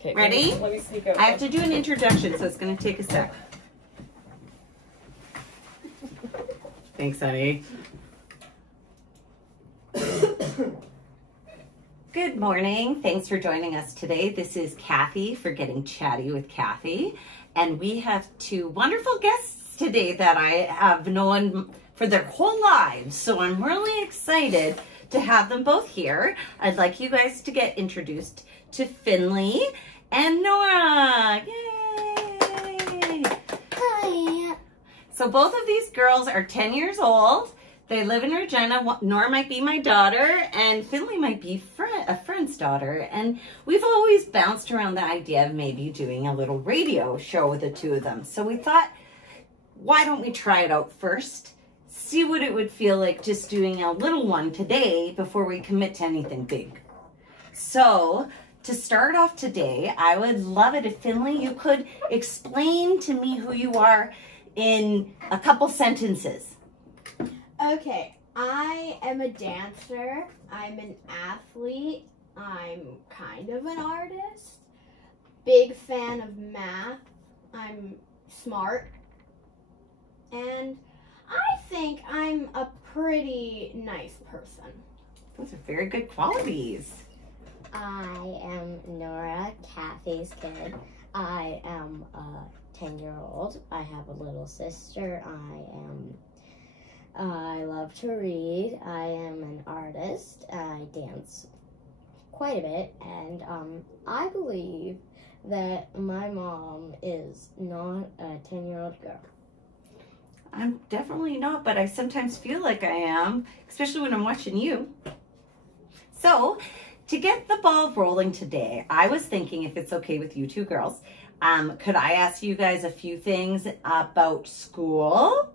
Okay, Ready? Let me sneak out. I have to do an introduction, so it's going to take a sec. Thanks, honey. Good morning. Thanks for joining us today. This is Kathy for Getting Chatty with Kathy. And we have two wonderful guests today that I have known for their whole lives. So I'm really excited to have them both here. I'd like you guys to get introduced to Finnley and Norah. Yay! Hi. So both of these girls are 10 years old. They live in Regina. Norah might be my daughter, and Finnley might be a friend's daughter. And we've always bounced around the idea of maybe doing a little radio show with the two of them. So we thought, why don't we try it out first? See what it would feel like just doing a little one today before we commit to anything big. So to start off today, I would love it if Finnley, you could explain to me who you are in a couple sentences. Okay, I am a dancer. I'm an athlete. I'm kind of an artist. Big fan of math. I'm smart. And I think I'm a pretty nice person. Those are very good qualities. I am Nora, Kathy's kid. I am a 10-year-old. I have a little sister. I love to read. I am an artist. I dance quite a bit. And I believe that my mom is not a 10-year-old girl. I'm definitely not, but I sometimes feel like I am, especially when I'm watching you. So, to get the ball rolling today, I was thinking, if it's okay with you two girls, could I ask you guys a few things about school?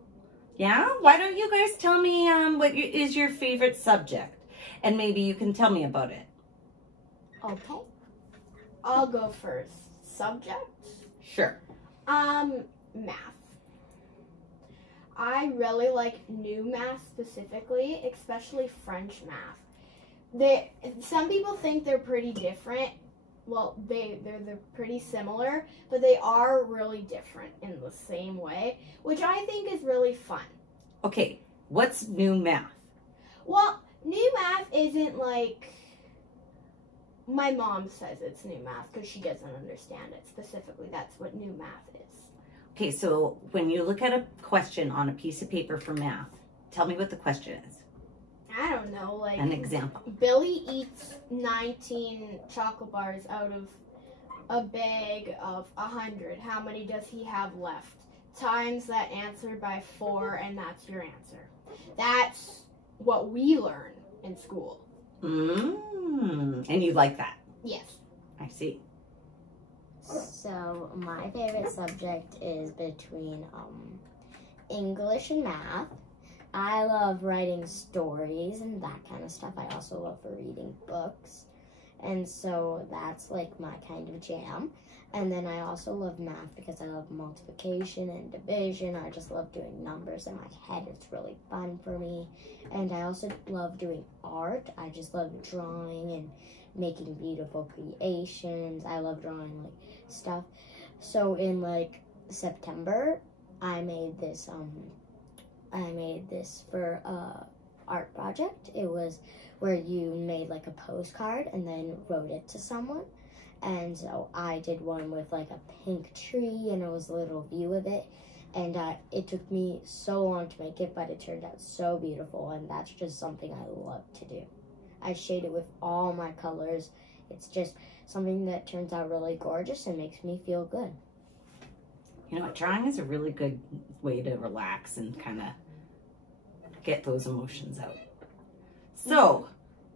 Yeah? Why don't you guys tell me what is your favorite subject? And maybe you can tell me about it. Okay. I'll go first. Subject? Sure. Math. I really like new math specifically, especially French math. Some people think they're pretty different. Well, they're pretty similar, but they are really different in the same way, which I think is really fun. Okay, what's new math? Well, new math isn't like, my mom says it's new math because she doesn't understand it specifically. That's what new math is. Okay, so when you look at a question on a piece of paper for math, tell me what the question is. I don't know, like an example. Billy eats 19 chocolate bars out of a bag of 100. How many does he have left? Times that answer by 4, and that's your answer. That's what we learn in school. And you like that? Yes. I see. So my favorite subject is between English and math. I love writing stories and that kind of stuff. I also love reading books. And so that's like my kind of jam. And then I also love math because I love multiplication and division. I just love doing numbers in my head. It's really fun for me. And I also love doing art. I just love drawing and making beautiful creations. I love drawing like stuff. So in like September, I made this for a art project. It was where you made like a postcard and then wrote it to someone. And so I did one with like a pink tree and it was a little view of it. And it took me so long to make it, but it turned out so beautiful. And that's just something I love to do. I shade it with all my colors. It's just something that turns out really gorgeous and makes me feel good. You know what, drawing is a really good way to relax and kind of get those emotions out. So,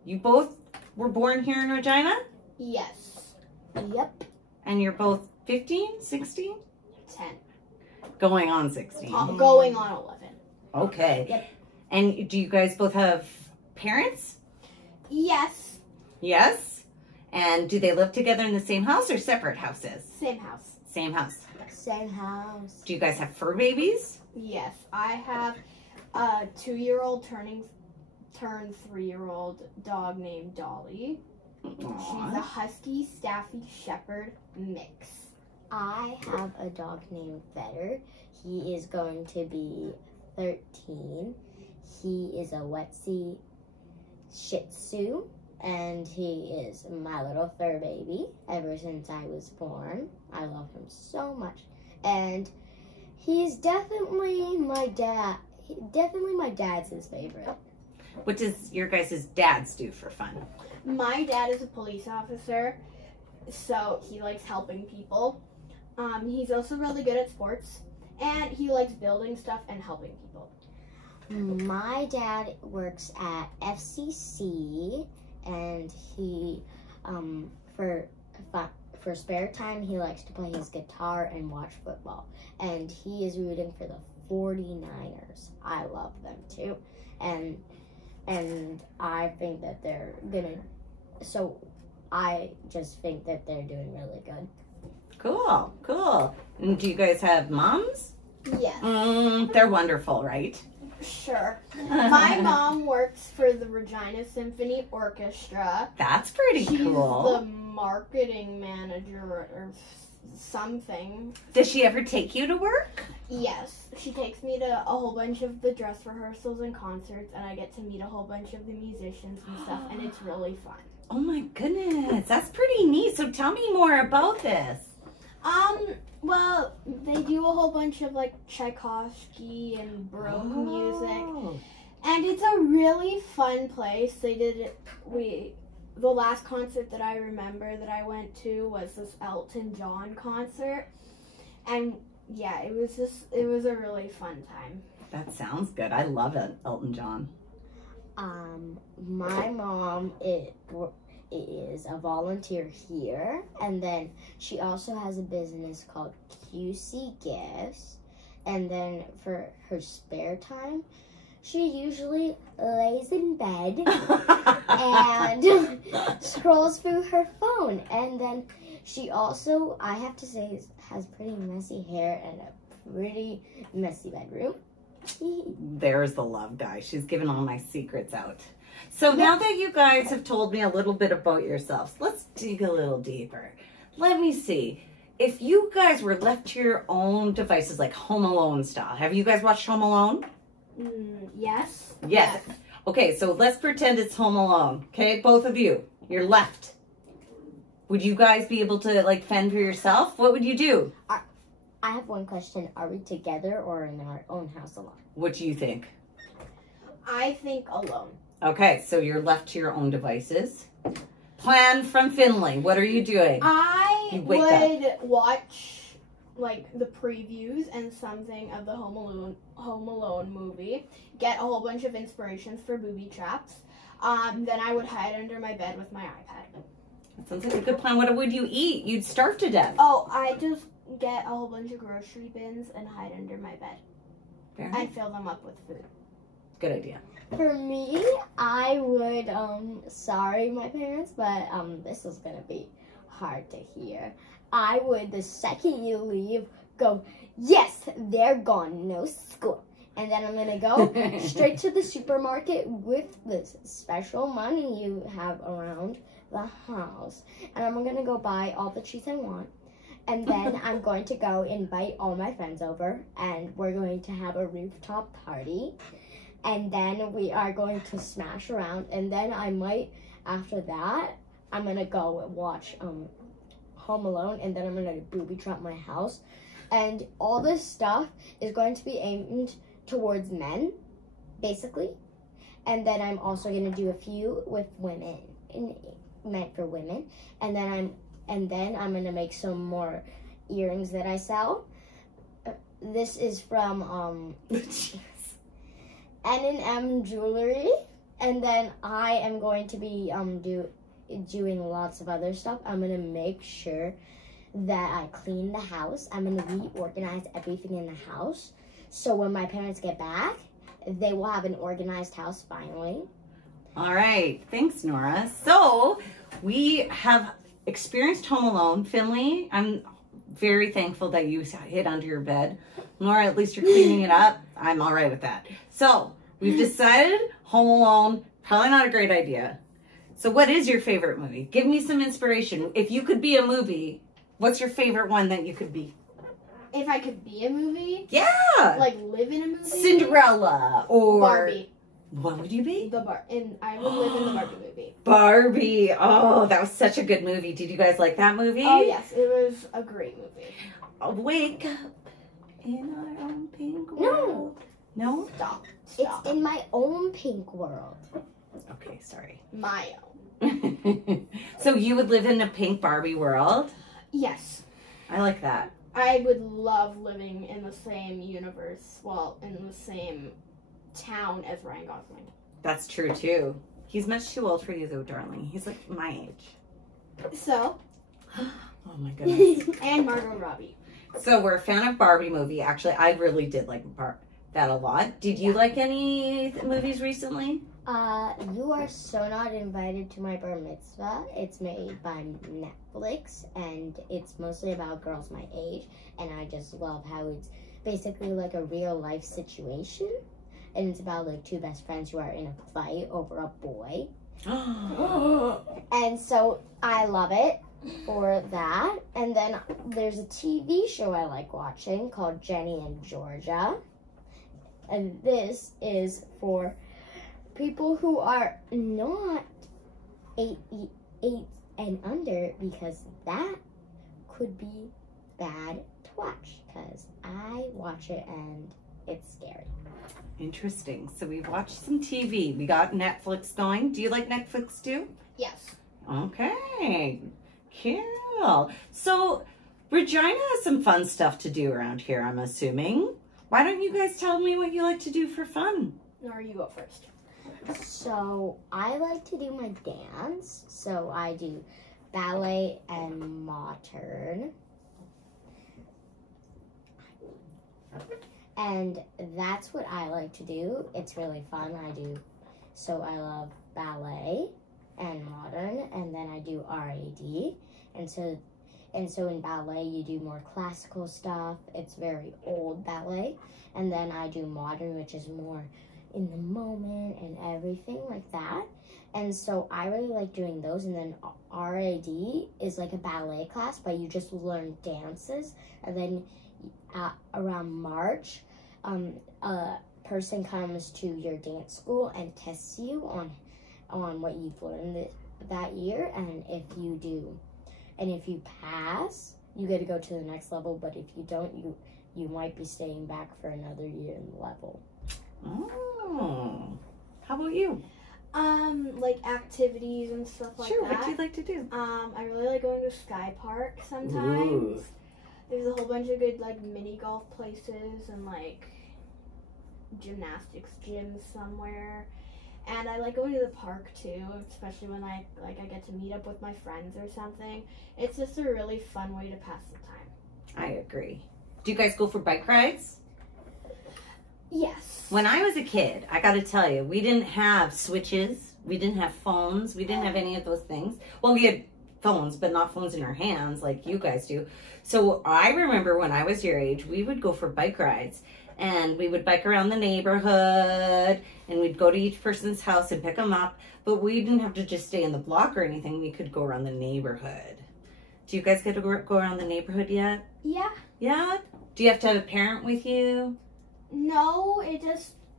you both were born here in Regina? Yes. Yep. And you're both 15, 16? 10. Going on 16. Going on 11. Okay. Yep. And do you guys both have parents? Yes. Yes? And do they live together in the same house or separate houses? Same house. Same house. Same house. Do you guys have fur babies? Yes. I have a 2-year-old turned 3-year-old dog named Dolly. Aw. She's a husky, staffy shepherd mix. I have a dog named Vetter. He is going to be 13. He is a Wetsy Shih Tzu, and he is my little fur baby ever since I was born. I love him so much. And he's definitely my dad. Definitely my dad's his favorite. What does your guys' dads do for fun? My dad is a police officer, so he likes helping people. He's also really good at sports, and he likes building stuff and helping people. My dad works at FCC, and he, for spare time, he likes to play his guitar and watch football. And he is rooting for the 49ers. I love them too, and I think that they're gonna. So I just think that they're doing really good. Cool, cool. And do you guys have moms? Yes. They're wonderful, right? Sure. My mom works for the Regina Symphony Orchestra. That's pretty She's cool. the marketing manager or something. Does she ever take you to work? Yes. She takes me to a whole bunch of the dress rehearsals and concerts, and I get to meet a whole bunch of the musicians and stuff, and it's really fun. Oh my goodness, that's pretty neat. So tell me more about this. Well, they do a whole bunch of like Tchaikovsky and Baroque music. And it's a really fun place. The last concert that I remember that I went to was this Elton John concert. And yeah, it was a really fun time. That sounds good. I love it, Elton John. My mom is a volunteer here, and then she also has a business called QC Gifts, and then for her spare time, she usually lays in bed and scrolls through her phone, and then she also, I have to say, has pretty messy hair and a pretty messy bedroom. There's the love, guys. She's giving all my secrets out. So now that you guys have told me a little bit about yourselves, let's dig a little deeper. Let me see. If you guys were left to your own devices, like Home Alone style, have you guys watched Home Alone? Yes. Yes. Okay, so let's pretend it's Home Alone. Okay, both of you, you're left. Would you guys be able to like fend for yourself? What would you do? I have one question. Are we together or in our own house alone? What do you think? I think alone. Okay, so you're left to your own devices. Plan from Finnley. What are you doing? I You wake up. would watch like the previews and something of the Home Alone movie. Get a whole bunch of inspirations for booby traps. Then I would hide under my bed with my iPad. That sounds like a good plan. What would you eat? You'd starve to death. Oh, I just get a whole bunch of grocery bins and hide under my bed. Fair And fill them up with food. Good idea. For me, I would, sorry my parents, but this is gonna be hard to hear. I would, the second you leave, go, yes, they're gone, no school. And then I'm gonna go straight to the supermarket with this special money you have around the house. And I'm gonna go buy all the cheese I want. And then I'm going to go invite all my friends over, and we're going to have a rooftop party. And then we are going to smash around. And then I might, after that, I'm going to go watch Home Alone. And then I'm going to booby trap my house. And all this stuff is going to be aimed towards men, basically. And then I'm also going to do a few with women, meant for women. And then I'm going to make some more earrings that I sell. This is from N&M Jewelry, and then I am going to be doing lots of other stuff. I'm going to make sure that I clean the house. I'm going to reorganize everything in the house, so when my parents get back, they will have an organized house finally. All right. Thanks, Nora. So we have experienced Home Alone. Finley, I'm very thankful that you hid under your bed. Nora, at least you're cleaning it up. I'm all right with that. So we've decided Home Alone, probably not a great idea. So what is your favorite movie? Give me some inspiration. If you could be a movie, what's your favorite one that you could be? If I could be a movie? Yeah. Like live in a movie? Cinderella or... Barbie. What would you be? And I would live in the Barbie movie. Barbie. Oh, that was such a good movie. Did you guys like that movie? Oh, yes. It was a great movie. Wake up in our own pink world. No? Stop. It's in my own pink world. Okay, sorry. My own. So you would live in a pink Barbie world? Yes. I like that. I would love living in the same universe, well, in the same town as Ryan Gosling. That's true, too. He's much too old for you, though, darling. He's like my age. So? Oh, my goodness. And Margot Robbie. So we're a fan of Barbie movie. Actually, I really did like that a lot. Did you like any movies recently? You are so not invited to my bar mitzvah. It's made by Netflix, and it's mostly about girls my age, and I just love how it's basically like a real life situation, and it's about like two best friends who are in a fight over a boy. And so I love it for that. And then there's a TV show I like watching called Jenny and Georgia, and this is for people who are not 8 and under, because that could be bad to watch, because I watch it and it's scary. Interesting. So we watched some TV. We got Netflix going. Do you like Netflix too? Yes. Okay. Cool. So Regina has some fun stuff to do around here, I'm assuming. Why don't you guys tell me what you like to do for fun? Or you go first. So I like to do my dance. So I do ballet and modern. And that's what I like to do. It's really fun. So I love ballet and modern, and then I do RAD. And so in ballet you do more classical stuff. It's very old ballet. And then I do modern, which is more in the moment and everything like that. And so I really like doing those. And then RAD is like a ballet class, but you just learn dances. And then around March, a person comes to your dance school and tests you on what you've learned that year. And if you pass, you get to go to the next level. But if you don't, you might be staying back for another year in the level. Oh, how about you? Like activities and stuff like sure, that. What do you like to do? I really like going to Sky Park sometimes. Ooh. There's a whole bunch of good like mini golf places and like gymnastics gyms somewhere. And I like going to the park too, especially when I get to meet up with my friends or something. It's just a really fun way to pass the time. I agree. Do you guys go for bike rides? Yes. When I was a kid, I got to tell you, we didn't have switches. We didn't have phones. We didn't have any of those things. Well, we had phones, but not phones in our hands like you guys do. So I remember when I was your age, we would go for bike rides. And we would bike around the neighborhood, and we'd go to each person's house and pick them up. But we didn't have to just stay in the block or anything. We could go around the neighborhood. Do you guys get to go around the neighborhood yet? Yeah. Yeah? Do you have to have a parent with you? No,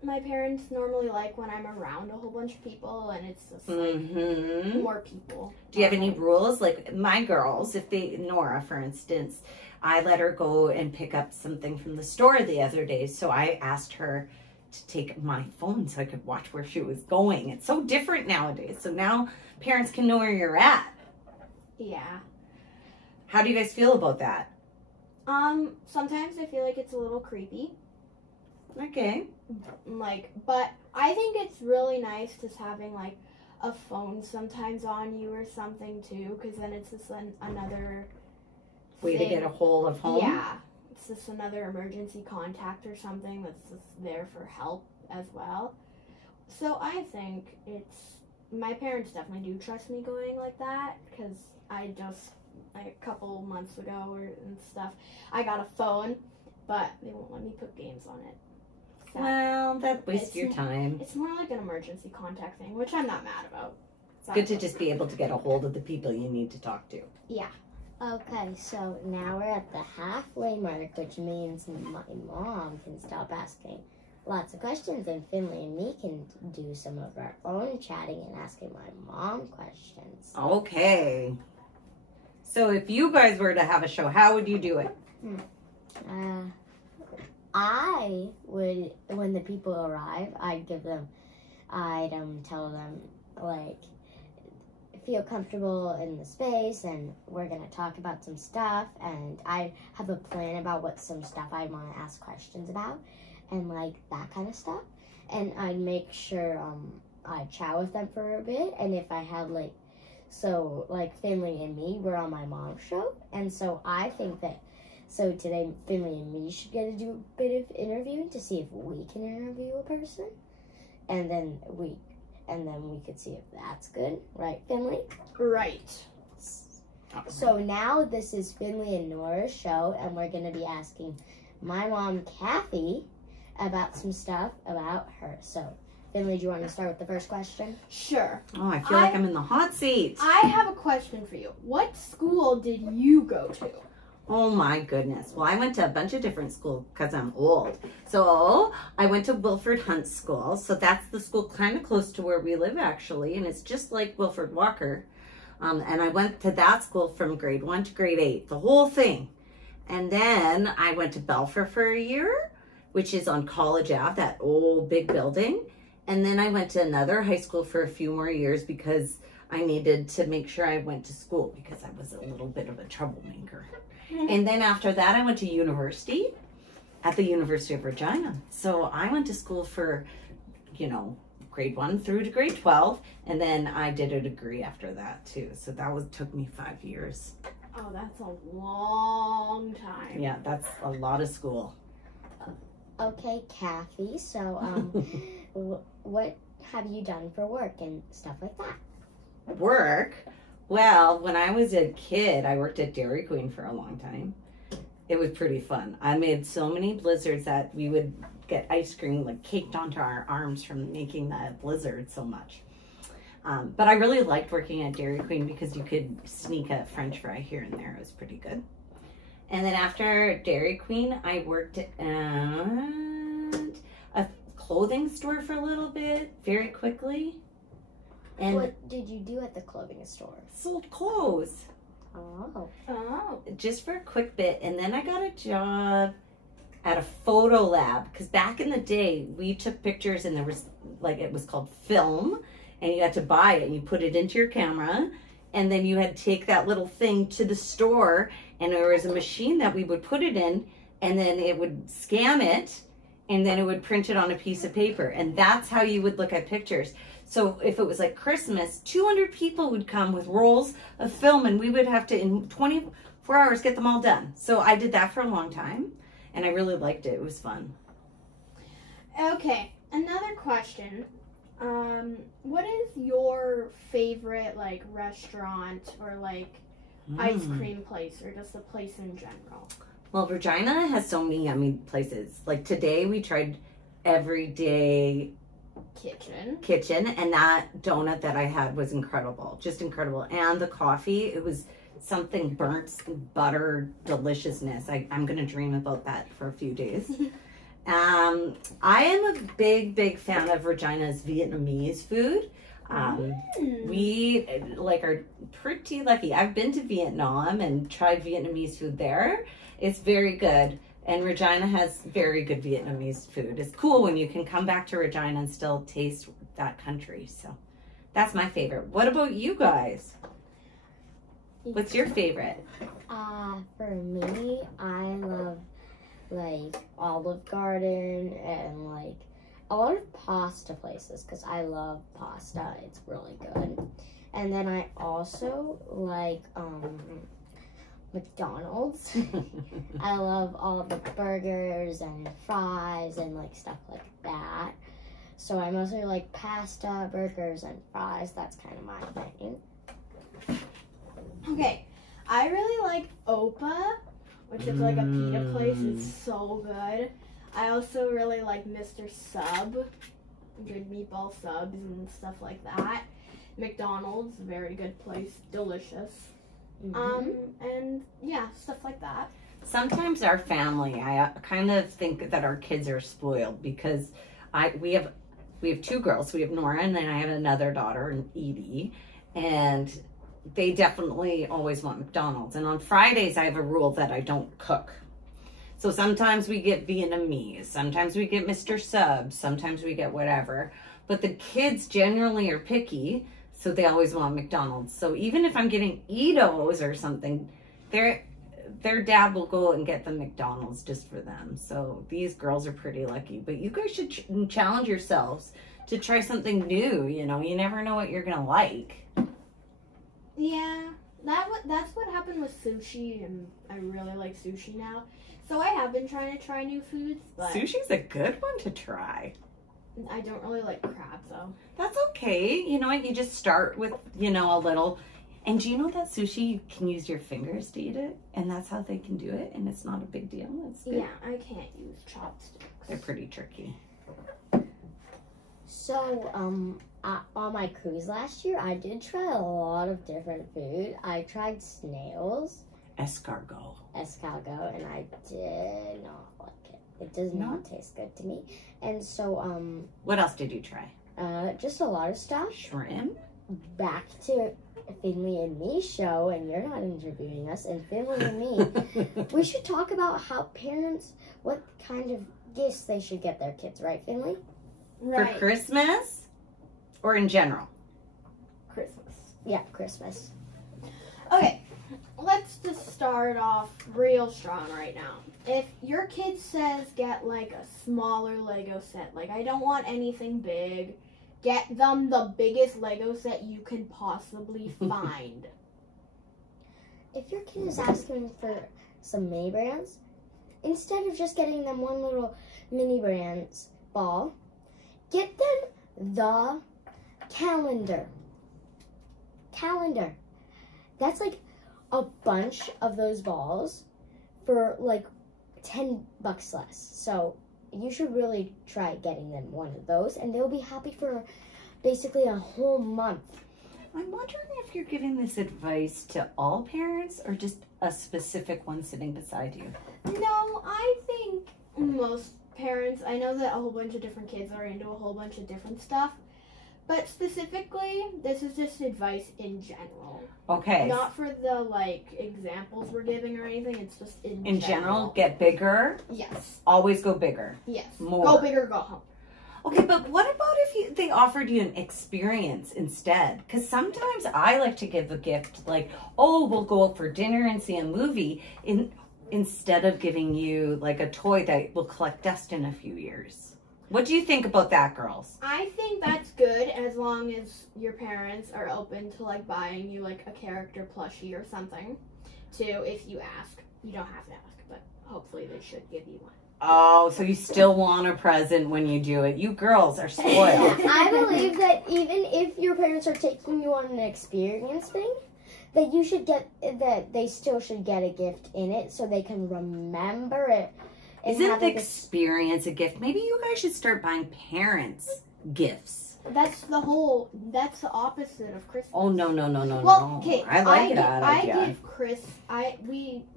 my parents normally like when I'm around a whole bunch of people, and it's just like more people. Do you have any rules? Like my girls, Nora, for instance, I let her go and pick up something from the store the other day. So I asked her to take my phone so I could watch where she was going. It's so different nowadays. So now parents can know where you're at. Yeah. How do you guys feel about that? Sometimes I feel like it's a little creepy. Okay. But I think it's really nice just having like a phone sometimes on you or something too, because then it's just another way to get a hold of home. Yeah, it's just another emergency contact or something that's just there for help as well. So I think my parents definitely do trust me going like that, because I just like a couple months ago and stuff, I got a phone, but they won't let me put games on it. Well, that wastes your time. It's more like an emergency contact thing, which I'm not mad about. It's good to just be able to get a hold of the people you need to talk to. Yeah. Okay, so now we're at the halfway mark, which means my mom can stop asking lots of questions, and Finley and me can do some of our own chatting and asking my mom questions. Okay. So if you guys were to have a show, how would you do it? I would, when the people arrive, I'd tell them, like, feel comfortable in the space, and we're gonna talk about some stuff, and I have a plan about what some stuff I want to ask questions about, and like that kind of stuff. And I'd make sure I'd chat with them for a bit, and if I had like Finley and me were on my mom's show, and so I think that today Finley and me should get to do a bit of interviewing to see if we can interview a person, and then we could see if that's good, right, Finley? Right. So now this is Finnley and Norah's show, and we're going to be asking my mom, Kathy, about some stuff about her. So, Finley, do you want to start with the first question? Sure. Oh, I feel like I'm in the hot seat. I have a question for you. What school did you go to? Oh my goodness. Well, I went to a bunch of different schools because I'm old. So I went to Wilford Hunt School. So that's the school kind of close to where we live actually. And it's just like Wilford Walker. And I went to that school from grade 1 to grade 8, the whole thing. And then I went to Belfer for a year, which is on College Ave, that old big building. And then I went to another high school for a few more years because I needed to make sure I went to school because I was a little bit of a troublemaker. And then after that, I went to university at the University of Regina. So I went to school for, grade 1 through to grade 12. And then I did a degree after that too. So that took me 5 years. Oh, that's a long time. Yeah, that's a lot of school. Okay, Kathy. So, what have you done for work and stuff like that? Work? Well, when I was a kid, I worked at Dairy Queen for a long time. It was pretty fun. I made so many blizzards that we would get ice cream like caked onto our arms from making the blizzard so much. But I really liked working at Dairy Queen because you could sneak a French fry here and there. It was pretty good. And then after Dairy Queen, I worked at a clothing store for a little bit, very quickly. And what did you do at the clothing store? sold clothes. Oh. Just for a quick bit. And then I got a job at a photo lab because back in the day we took pictures and there was it was called film, and you had to buy it and you put it into your camera, and then you had to take that little thing to the store, and there was a machine that we would put it in, and then it would scan it, and then it would print it on a piece of paper, and that's how you would look at pictures. So if it was like Christmas, 200 people would come with rolls of film, and we would have to, in 24 hours, get them all done. So I did that for a long time, and I really liked it. It was fun. Okay, another question. What is your favorite, restaurant or, ice cream place, or just a place in general? Well, Regina has so many yummy places. Like today, we tried Everyday Kitchen, and that donut that I had was incredible, just incredible. And the coffee, it was something burnt butter deliciousness. I'm gonna dream about that for a few days. I am a big fan of Regina's Vietnamese food. We are pretty lucky. I've been to Vietnam and tried Vietnamese food there. It's very good. And Regina has very good Vietnamese food. It's cool when you can come back to Regina and still taste that country. So that's my favorite. What about you guys? What's your favorite? For me, I love Olive Garden and a lot of pasta places because I love pasta. It's really good. And then I also like McDonald's. I love all of the burgers and fries and stuff like that. So I mostly like pasta, burgers, and fries. That's kind of my thing. Okay, I really like Opa, which is a pita place. It's so good. I also really like Mr. Sub, good meatball subs and stuff like that. McDonald's, very good place, delicious. Mhm. And yeah, stuff like that. Sometimes our family, I kind of think that our kids are spoiled because we have 2 girls. We have Nora, and then I have another daughter, Edie, and they definitely always want McDonald's. And on Fridays, I have a rule that I don't cook. So sometimes we get Vietnamese, sometimes we get Mr. Sub, sometimes we get whatever. But the kids generally are picky, so they always want McDonald's. So even if I'm getting Edo's or something, their dad will go and get the McDonald's just for them. So these girls are pretty lucky. But you guys should challenge yourselves to try something new. You know, you never know what you're going to like. Yeah, that's what happened with sushi, and I really like sushi now. So I have been trying to try new foods, but Sushi's a good one to try. I don't really like crab, though. That's okay. You know what? You just start with, a little. And do you know that sushi, you can use your fingers to eat it? And that's how they can do it. And it's not a big deal. It's good. Yeah, I can't use chopsticks. They're pretty tricky. So, on my cruise last year, I did try a lot of different food. I tried snails, Escargot, and I did not like it. It does not taste good to me. And so, what else did you try? just a lot of stuff. Shrimp? Back to Finnley and me show, and you're not interviewing us, and Finnley and me, we should talk about how parents, what kind of gifts they should get their kids, right, Finnley? Right. For Christmas? Or in general? Christmas. Yeah, Christmas. Okay, let's just start off real strong right now. If your kid says get like a smaller Lego set, like I don't want anything big, get them the biggest Lego set you can possibly find. If your kid is asking for some mini brands, instead of just getting them one little mini brands ball, get them the calendar. That's like a bunch of those balls for like $10 less. So you should really try getting them one of those, and they'll be happy for basically a whole month. I'm wondering if you're giving this advice to all parents or just a specific one sitting beside you. No, I think most parents, I know that a whole bunch of different kids are into a whole bunch of different stuff, but specifically, this is just advice in general. Okay. Not for the, like, examples we're giving or anything, it's just In general, get bigger. Yes. Always go bigger. Yes. More. Go big or go home. Okay, but what about if they offered you an experience instead? Because sometimes I like to give a gift like, oh, we'll go out for dinner and see a movie instead of giving you like a toy that will collect dust in a few years. What do you think about that, girls? I think that's good as long as your parents are open to like buying you like a character plushie or something too if you ask. You don't have to ask, but hopefully they should give you one. Oh, so you still want a present when you do it. You girls are spoiled. I believe that even if your parents are taking you on an experience thing, that you should that they still should get a gift in it so they can remember it. Isn't the experience a gift? Maybe you guys should start buying parents gifts. That's the opposite of Christmas. Oh, no. Well, okay. I like that idea.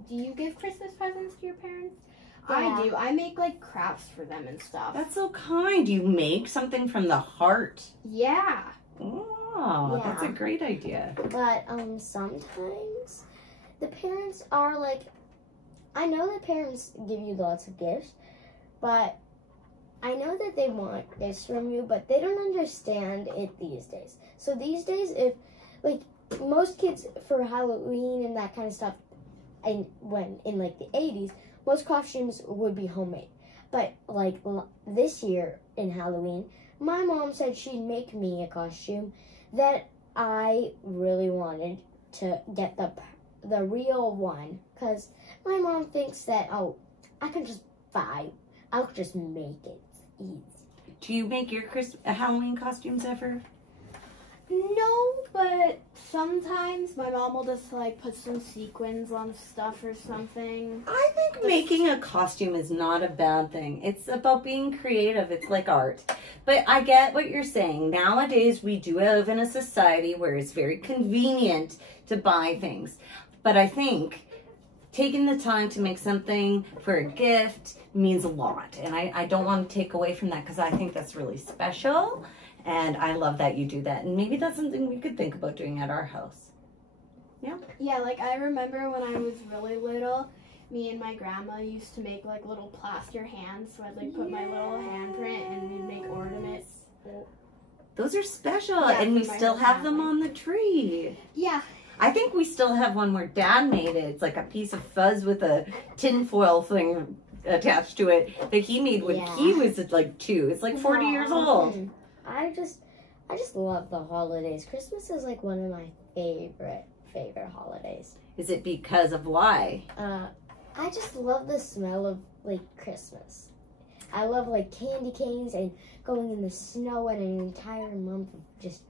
Do you give Christmas presents to your parents? Yeah. I do. I make like crafts for them and stuff. That's so kind. You make something from the heart. Yeah. Oh, that's a Yeah. great idea. But sometimes the parents are like, I know that parents give you lots of gifts, but I know that they want this from you, but they don't understand it these days. So these days, if like most kids for Halloween and that kind of stuff, and when in like the 80s, most costumes would be homemade. But like this year in Halloween, my mom said she'd make me a costume that I really wanted to get the real one, because my mom thinks that, oh, I can just I'll just make it easy. Do you make your Halloween costumes ever? No, but sometimes my mom will just like put some sequins on stuff or something. I think making a costume is not a bad thing. It's about being creative. It's like art. But I get what you're saying. Nowadays, we do live in a society where it's very convenient to buy things. But I think taking the time to make something for a gift means a lot. And I don't want to take away from that because I think that's really special. And I love that you do that. And maybe that's something we could think about doing at our house. Yeah? Yeah, like I remember when I was really little, me and my grandma used to make like little plaster hands. So I'd like put my little handprint and we'd make ornaments. Those are special. Yeah, and we for my still whole have them family. on the tree. Yeah. I think we still have one where Dad made it. It's like a piece of fuzz with a tinfoil thing attached to it that he made when he was like 2. It's like 40 years old. I just love the holidays. Christmas is like one of my favorite holidays. Is it because of why? I just love the smell of like Christmas. I love like candy canes and going in the snow and an entire month of just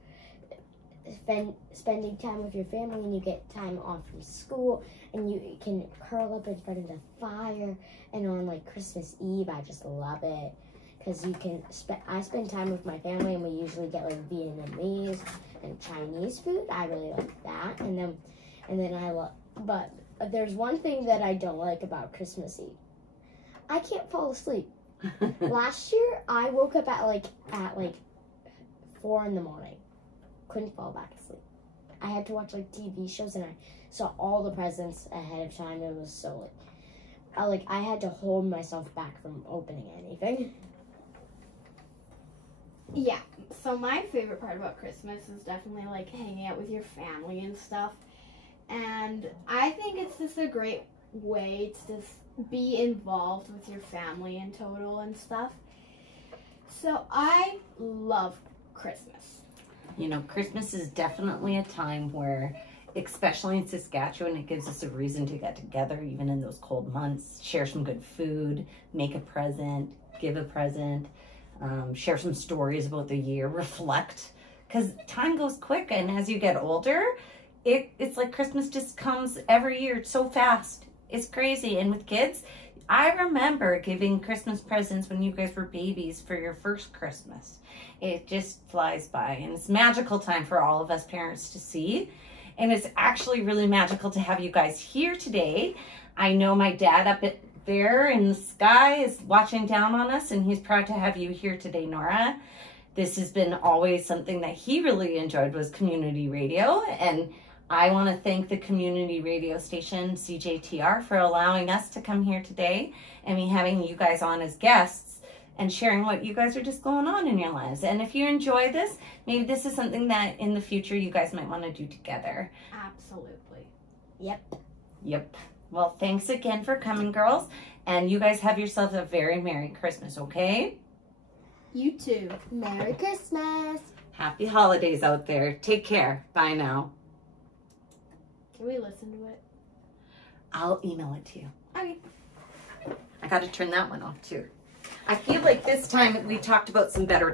spending time with your family, and you get time off from school and you can curl up in front of the fire. And on like Christmas Eve, I just love it because you can I spend time with my family, and we usually get like Vietnamese and Chinese food. I really like that. And then I love, but there's one thing that I don't like about Christmas Eve. I can't fall asleep. Last year I woke up at like 4 in the morning. Couldn't fall back asleep. I had to watch like TV shows, and I saw all the presents ahead of time. It was so like I had to hold myself back from opening anything. Yeah, so my favorite part about Christmas is definitely like hanging out with your family and stuff. And I think it's just a great way to just be involved with your family in total and stuff. So I love Christmas. You know, Christmas is definitely a time where, especially in Saskatchewan, it gives us a reason to get together, even in those cold months, share some good food, make a present, give a present, share some stories about the year, reflect, because time goes quick. And as you get older, it's like Christmas just comes every year so fast. It's crazy. And with kids, I remember giving Christmas presents when you guys were babies for your first Christmas. It just flies by, and it's magical time for all of us parents to see. And it's actually really magical to have you guys here today. I know my dad up there in the sky is watching down on us, and he's proud to have you here today, Norah. This has been always something that he really enjoyed, was community radio. And I want to thank the community radio station, CJTR, for allowing us to come here today and me having you guys on as guests and sharing what you guys are just going on in your lives. And if you enjoy this, maybe this is something that in the future you guys might want to do together. Absolutely. Yep. Well, thanks again for coming, girls. And you guys have yourselves a very Merry Christmas, okay? You too. Merry Christmas. Happy holidays out there. Take care. Bye now. Can we listen to it? I'll email it to you. Okay. I got to turn that one off too. I feel like this time we talked about some better